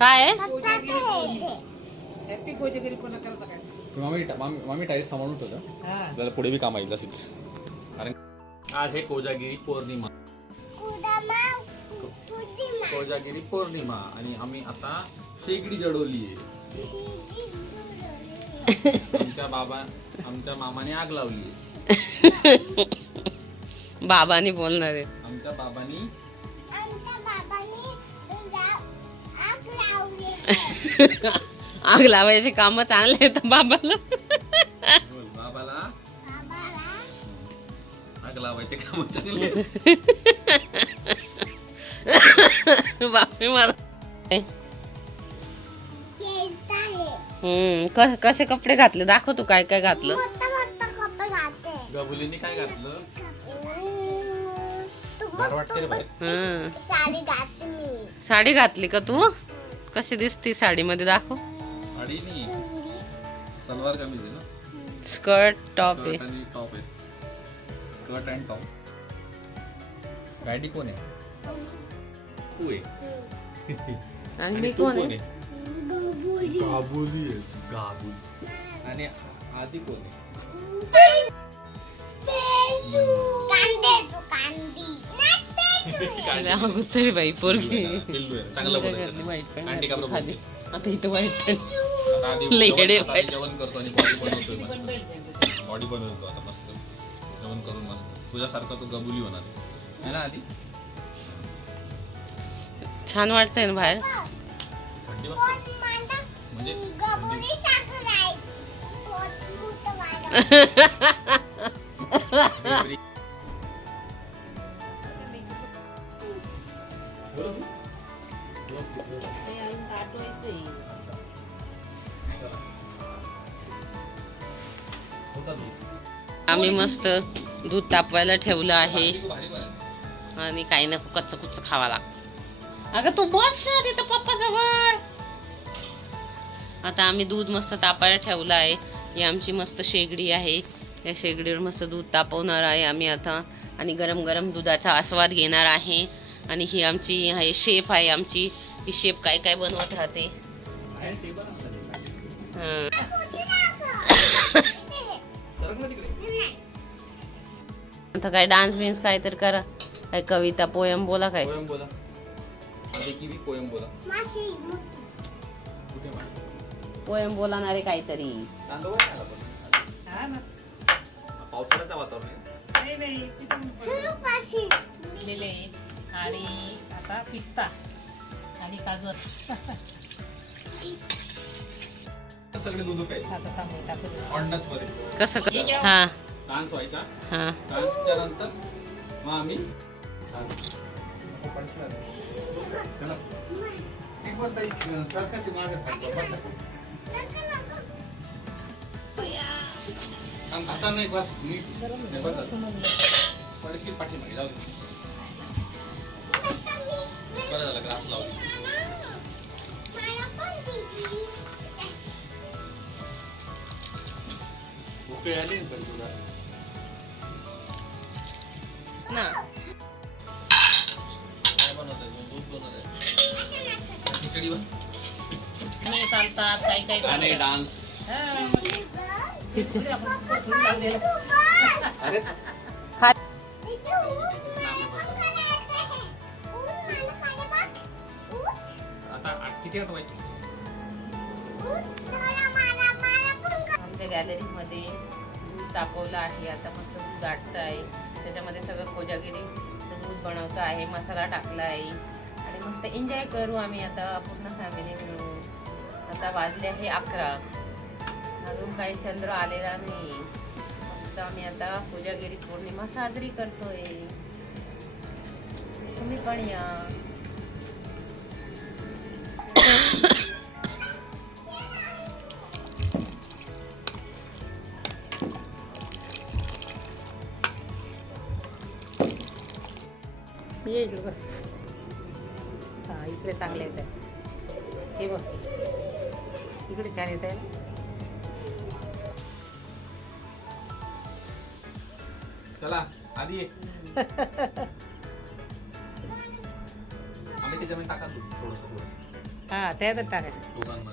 काय आहे? हॅपी कोजागिरी कोणा करता काय? मामी टाईस सांभाळून ठेवतं आपल्याला पुढे बी काम येईल तशीच. कारण आज हे कोजागिरी पौर्णिमा. कोजागिरी पौर्णिमा आणि आम्ही आता शेगडी जळवली आहे. आमच्या मामाने आग लावली आहे. बाबानी बोलणार आहे. आमच्या बाबांनी आग लावायचे काम चांगले आहेत बाबाला. बाबाला आग लावायचे काम चांगले आहेत. बापरे मला कसे कपडे घातले दाखव तू काय काय घातलं. गबुलीने काय घातलं बरं वाटते रे बाई. साडी घातली का तू? कशी दिसती साडी मध्ये दाखव. साडी नाही सलवार कमीज आहे ना. स्कर्ट टॉप आहे. आणि टॉप आहे. Skirt and top. गाडी कोण आहे? तू आहे. आणि मी कोण आहे? गाबुली आहे. गाबुली. आणि आधी कोण आहे? गुचरी बाई पोरगी. पिल्लू आहे. चांगलं बोलायचं. वाईट कांडी का बरं खाली आता इथं वाईट पॅन्ट. आता आधी जेवण करतो आणि बॉडी बनवतोय मस्त. बॉडी बनवतो आता मस्त जेवण करून मस्त. तुझ्यासारखा तो गबुली होणार आहे ना आधी. छान वाटतंय ना बाहेर. थंडी वाजते म्हणजे आम्ही मस्त दूध तापवायला ठेवलं आहे आणि काही ना कच्च कुच्च खावा लागतं. अगं तू बस ना तिथं पप्पा जवळ. आता आम्ही दूध मस्त तापायला ठेवलं आहे. ही आमची मस्त शेगडी आहे. या शेगडीवर मस्त दूध तापवणार आहे आम्ही आता आणि गरम गरम दुधाचा आस्वाद घेणार आहे. आणि ही आमची आहे शेफ आहे आमची. ही शेफ काय काय बनवत राहते. आता काय डान्स बिन्स काय तर करा. काय कविता पोयम बोला. काय पोयम बोला. आधी की पोयम बोला. पोयम बोलणारे काहीतरी. पावसाळ्याचं वातावरण आणि आता पिस्ता आणि गाजर सगळे दूध काय आता सांगू टाकू. ऑर्डनन्स मध्ये कसं हा डान्स व्हायचा. हा डान्सच्या नंतर मग आम्ही आता नाही बस परिस्थिती पाठीमागे जाऊ दे. बरं झालं ग्रास लावली. भूक आली पण तुला ना. काय बनवतोय? दूध बनवतोय. खिचडी बन. आणि चालतात काही काही गाणे डान्स. अरे आता किती आठवायची? आमच्या गॅलरीमध्ये दूध तापवलं आहे. आता मस्त दूध आटतं आहे. त्याच्यामध्ये सगळं कोजागिरी दूध बनवतं आहे. मसाला टाकला आहे आणि मस्त एन्जॉय करू आम्ही आता पूर्ण फॅमिली मिळून. आता वाजले आहे 11. अजून काही चंद्र आलेला नाही. मस्त आम्ही आता कोजागिरी पौर्णिमा साजरी करतोय. तुम्ही पण या. ये इकडे बस. हा इकडे चांगले येत आहे. हे बघ इकडे छान येत आहे ना. चला आधी ये. आम्ही त्याच्यामध्ये टाका थोडंसं हा त्यातच टाकायचं. दोघांमध्ये